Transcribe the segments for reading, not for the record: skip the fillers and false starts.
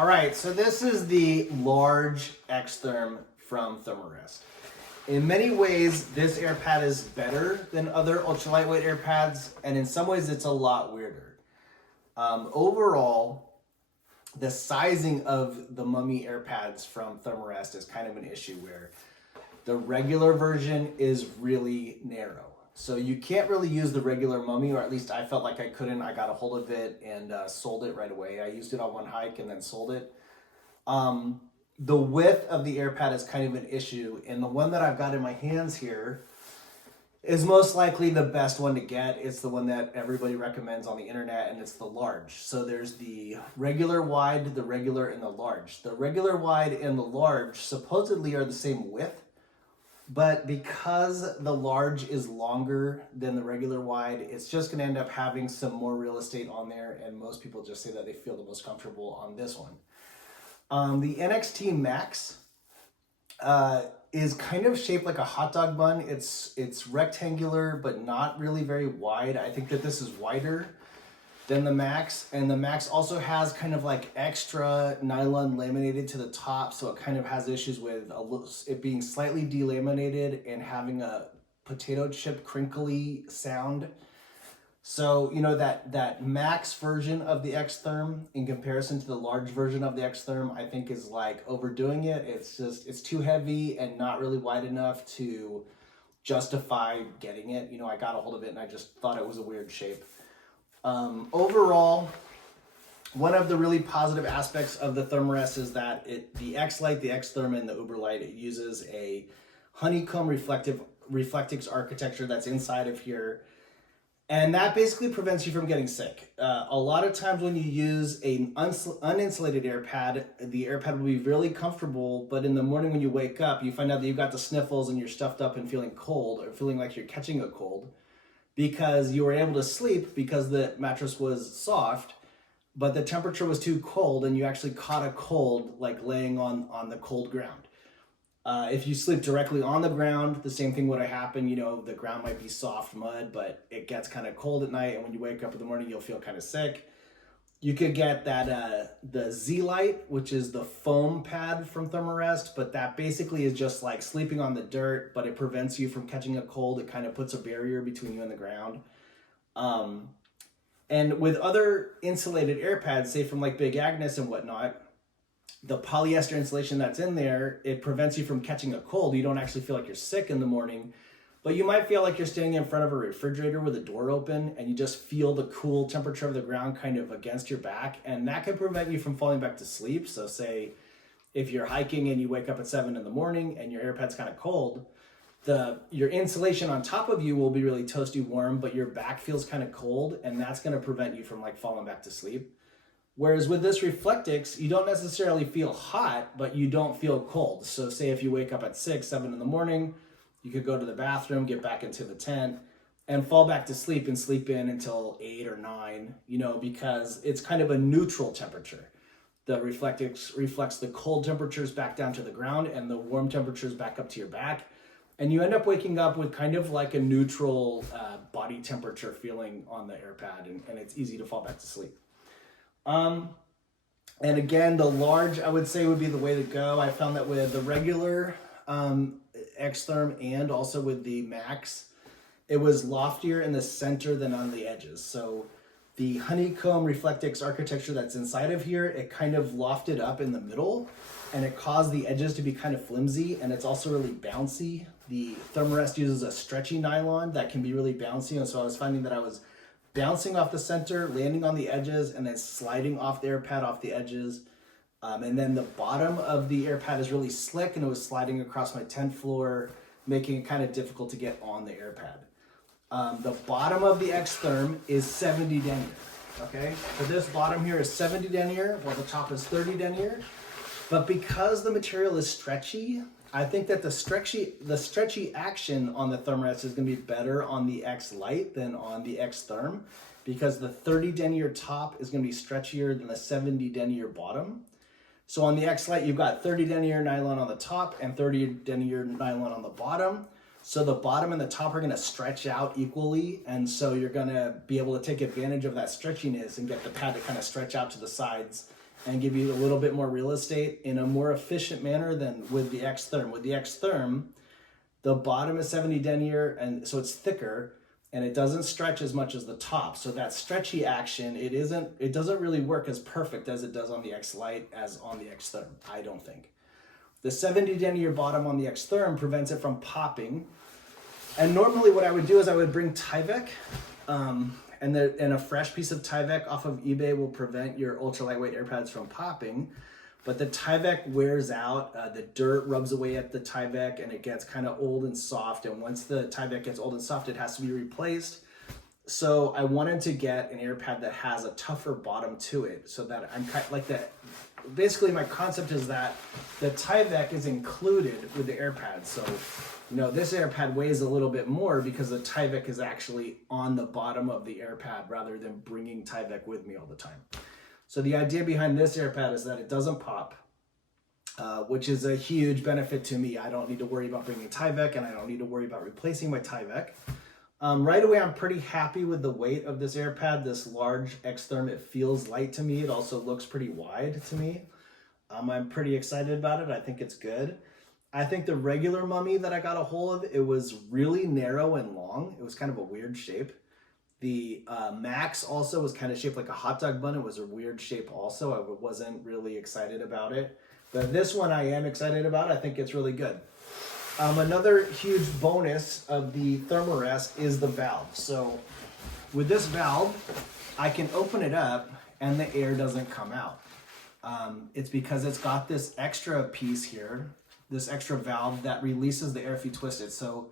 All right, so this is the large Xtherm from Thermarest. In many ways, this air pad is better than other ultra lightweight air pads, and in some ways it's a lot weirder. Overall, the sizing of the Mummy air pads from Thermarest is kind of an issue where the regular version is really narrow. So you can't really use the regular Mummy, or at least I felt like I couldn't. I got a hold of it and sold it right away. I used it on one hike and then sold it. The width of the air pad is kind of an issue, and the one that I've got in my hands here is most likely the best one to get. It's the one that everybody recommends on the internet, and it's the large. So there's the regular wide, the regular, and the large. The regular wide and the large supposedly are the same width, but because the large is longer than the regular wide, it's just gonna end up having some more real estate on there, and most people just say that they feel the most comfortable on this one. The NXT Max is kind of shaped like a hot dog bun. It's rectangular, but not really very wide. I think that this is wider than the Max, and the Max also has kind of like extra nylon laminated to the top, so it kind of has issues with it being slightly delaminated and having a potato chip crinkly sound. So, you know, that Max version of the Xtherm in comparison to the large version of the Xtherm, I think is like overdoing it. It's too heavy and not really wide enough to justify getting it. You know, I got a hold of it and I just thought it was a weird shape. Overall, one of the really positive aspects of the Thermarest is that the X-Lite, the Xtherm, and the Uberlite, it uses a honeycomb reflectix architecture that's inside of here. And that basically prevents you from getting sick. A lot of times when you use an uninsulated air pad, the air pad will be really comfortable, but in the morning when you wake up, you find out that you've got the sniffles and you're stuffed up and feeling cold or feeling like you're catching a cold because you were able to sleep because the mattress was soft, but the temperature was too cold and you actually caught a cold like laying on the cold ground. If you sleep directly on the ground, the same thing would have happened. You know, the ground might be soft mud, but it gets kind of cold at night, and when you wake up in the morning, you'll feel kind of sick. You could get that the Z-Lite, which is the foam pad from Thermarest, but that basically is just like sleeping on the dirt, but it prevents you from catching a cold. It kind of puts a barrier between you and the ground. And with other insulated air pads, say from like Big Agnes and whatnot, the polyester insulation that's in there, it prevents you from catching a cold. You don't actually feel like you're sick in the morning, but you might feel like you're standing in front of a refrigerator with a door open and you just feel the cool temperature of the ground kind of against your back, and that can prevent you from falling back to sleep. So say if you're hiking and you wake up at 7 in the morning and your air pad's kind of cold, your insulation on top of you will be really toasty warm, but your back feels kind of cold, and that's going to prevent you from like falling back to sleep. Whereas with this Reflectix, you don't necessarily feel hot, but you don't feel cold. So say if you wake up at 6, 7 in the morning, you could go to the bathroom, get back into the tent, and fall back to sleep and sleep in until 8 or 9, you know, because it's kind of a neutral temperature. The Reflectix reflects the cold temperatures back down to the ground and the warm temperatures back up to your back. And you end up waking up with kind of like a neutral body temperature feeling on the air pad, and it's easy to fall back to sleep. And again, the large, I would say, would be the way to go. I found that with the regular Xtherm and also with the Max, it was loftier in the center than on the edges. So the honeycomb Reflectix architecture that's inside of here, it kind of lofted up in the middle, and it caused the edges to be kind of flimsy, and it's also really bouncy. The Thermarest uses a stretchy nylon that can be really bouncy, and so I was finding that I was bouncing off the center, landing on the edges, and then sliding off the air pad off the edges. And then the bottom of the air pad is really slick, and it was sliding across my tent floor, making it kind of difficult to get on the air pad. The bottom of the Xtherm is 70 denier, okay? So this bottom here is 70 denier, while the top is 30 denier. But because the material is stretchy, I think that the stretchy action on the Thermarest is going to be better on the X-Lite than on the Xtherm, because the 30 denier top is going to be stretchier than the 70 denier bottom. So on the X-Lite, you've got 30 denier nylon on the top and 30 denier nylon on the bottom. So the bottom and the top are going to stretch out equally, and so you're going to be able to take advantage of that stretchiness and get the pad to kind of stretch out to the sides and give you a little bit more real estate in a more efficient manner than with the Xtherm. With the Xtherm, the bottom is 70 denier, and so it's thicker, and it doesn't stretch as much as the top. So that stretchy action, it doesn't really work as perfect as it does on the X Lite as on the Xtherm, I don't think. The 70 denier bottom on the Xtherm prevents it from popping. And normally what I would do is I would bring Tyvek, and a fresh piece of Tyvek off of eBay will prevent your ultra lightweight AirPads from popping. But the Tyvek wears out, the dirt rubs away at the Tyvek, and it gets kind of old and soft. And once the Tyvek gets old and soft, it has to be replaced. So I wanted to get an AirPad that has a tougher bottom to it, so that I'm kind of like that. Basically, my concept is that the Tyvek is included with the AirPad. So, you know, this AirPad weighs a little bit more because the Tyvek is actually on the bottom of the AirPad rather than bringing Tyvek with me all the time. So the idea behind this AirPad is that it doesn't pop, which is a huge benefit to me. I don't need to worry about bringing Tyvek, and I don't need to worry about replacing my Tyvek. Right away, I'm pretty happy with the weight of this AirPad. This large Xtherm, it feels light to me. It also looks pretty wide to me. I'm pretty excited about it. I think it's good. I think the regular Mummy that I got a hold of, it was really narrow and long. It was kind of a weird shape. The Max also was kind of shaped like a hot dog bun. It was a weird shape also. I wasn't really excited about it. But this one I am excited about. I think it's really good. Another huge bonus of the Thermarest is the valve. So with this valve, I can open it up and the air doesn't come out. It's because it's got this extra piece here, this extra valve that releases the air if you twist it. So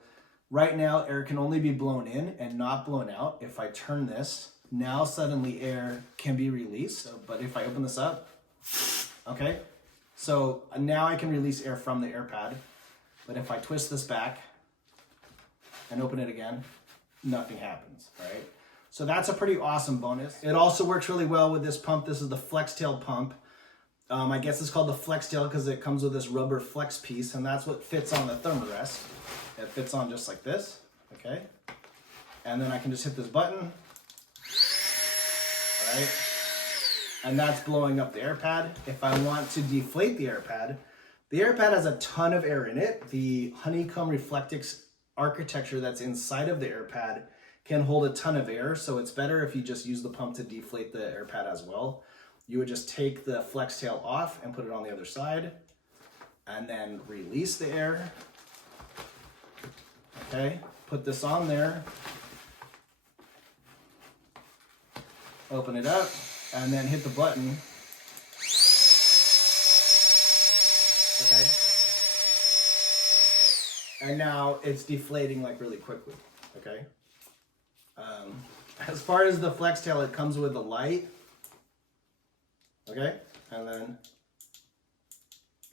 right now, air can only be blown in and not blown out. If I turn this, now suddenly air can be released. But if I open this up, okay, so now I can release air from the AirPad. But if I twist this back and open it again, nothing happens, right? So that's a pretty awesome bonus. It also works really well with this pump. This is the FlexTail pump. I guess it's called the FlexTail because it comes with this rubber flex piece, and that's what fits on the Thermarest. It fits on just like this, okay? And then I can just hit this button, all right? And that's blowing up the AirPad. If I want to deflate the AirPad has a ton of air in it. The honeycomb reflectix architecture that's inside of the AirPad can hold a ton of air, so it's better if you just use the pump to deflate the AirPad as well. You would just take the FlexTail off and put it on the other side, and then release the air. Okay, put this on there, open it up, and then hit the button. Okay, and now it's deflating like really quickly. Okay, as far as the FlexTail, it comes with a light. Okay, and then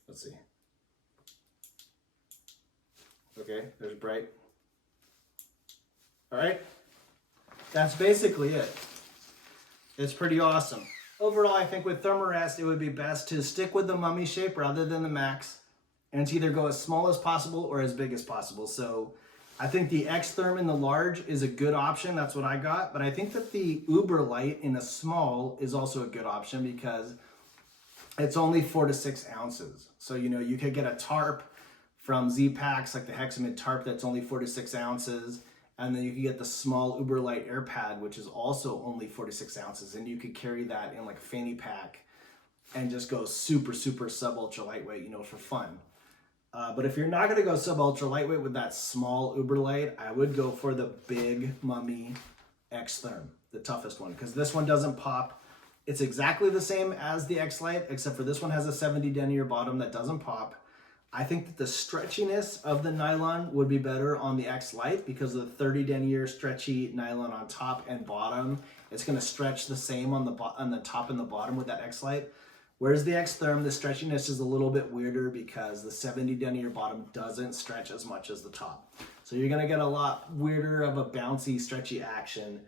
let's see. Okay, there's bright. All right, that's basically it. It's pretty awesome. Overall, I think with Thermarest, it would be best to stick with the Mummy shape rather than the Max, and to either go as small as possible or as big as possible. So I think the Xtherm in the large is a good option. That's what I got. But I think that the Uber Light in a small is also a good option because it's only 4 to 6 ounces. So, you know, you could get a tarp from Z-Packs, like the Hexamid tarp that's only 4 to 6 ounces. And then you could get the small Uber Light AirPad, which is also only 4 to 6 ounces. And you could carry that in like a fanny pack and just go super, super sub-ultra lightweight, you know, for fun. But if you're not going to go sub-ultra lightweight with that small Uber Light, I would go for the big Mummy Xtherm, the toughest one, because this one doesn't pop. It's exactly the same as the X Lite, except for this one has a 70 denier bottom that doesn't pop. I think that the stretchiness of the nylon would be better on the X Lite because of the 30 denier stretchy nylon on top and bottom. It's going to stretch the same on the top and the bottom with that X Lite. Whereas the Xtherm, the stretchiness is a little bit weirder because the 70 denier bottom doesn't stretch as much as the top. So you're going to get a lot weirder of a bouncy, stretchy action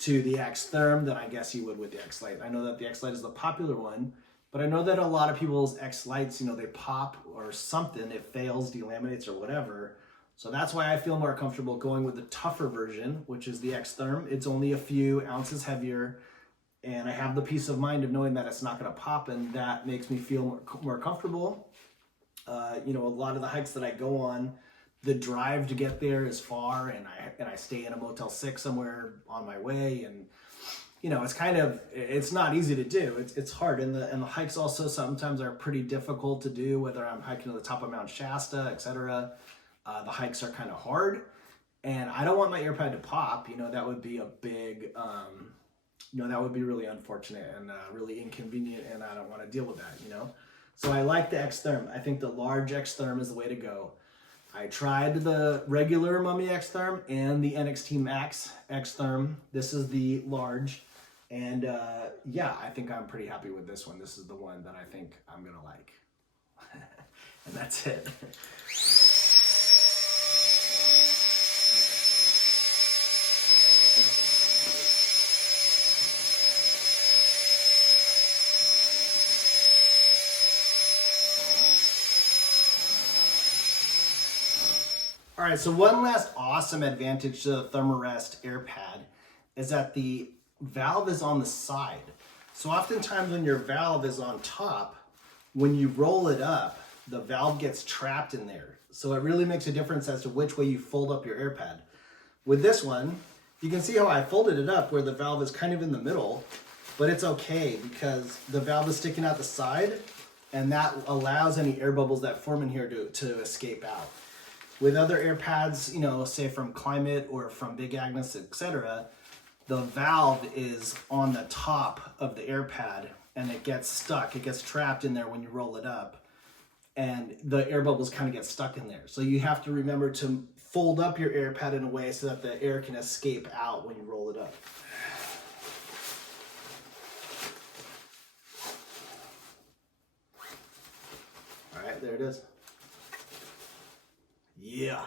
to the Xtherm than I guess you would with the X Lite. I know that the X Lite is the popular one, but I know that a lot of people's X Lites, you know, they pop or something, it fails, delaminates or whatever. So that's why I feel more comfortable going with the tougher version, which is the Xtherm. It's only a few ounces heavier. and I have the peace of mind of knowing that it's not going to pop, and that makes me feel more comfortable. You know, a lot of the hikes that I go on, the drive to get there is far, and I stay in a Motel 6 somewhere on my way, and you know, it's not easy to do. It's hard, and the hikes also sometimes are pretty difficult to do, whether I'm hiking to the top of Mount Shasta, etc. The hikes are kind of hard, and I don't want my AirPad to pop. You know, that would be a big, you know, that would be really unfortunate and really inconvenient, and I don't want to deal with that, you know. So I like the Xtherm. I think the large Xtherm is the way to go. I tried the regular Mummy Xtherm and the NXT Max Xtherm. This is the large, and yeah, I think I'm pretty happy with this one. This is the one that I think I'm gonna like. And that's it. All right, so one last awesome advantage to the Thermarest AirPad is that the valve is on the side. So oftentimes when your valve is on top, when you roll it up, the valve gets trapped in there. So it really makes a difference as to which way you fold up your AirPad. With this one, you can see how I folded it up where the valve is kind of in the middle, but it's okay because the valve is sticking out the side, and that allows any air bubbles that form in here to escape out. With other AirPads, you know, say from Climate or from Big Agnes, etc., the valve is on the top of the AirPad and it gets stuck. It gets trapped in there when you roll it up, and the air bubbles kind of get stuck in there. So you have to remember to fold up your AirPad in a way so that the air can escape out when you roll it up. All right, there it is. Yeah.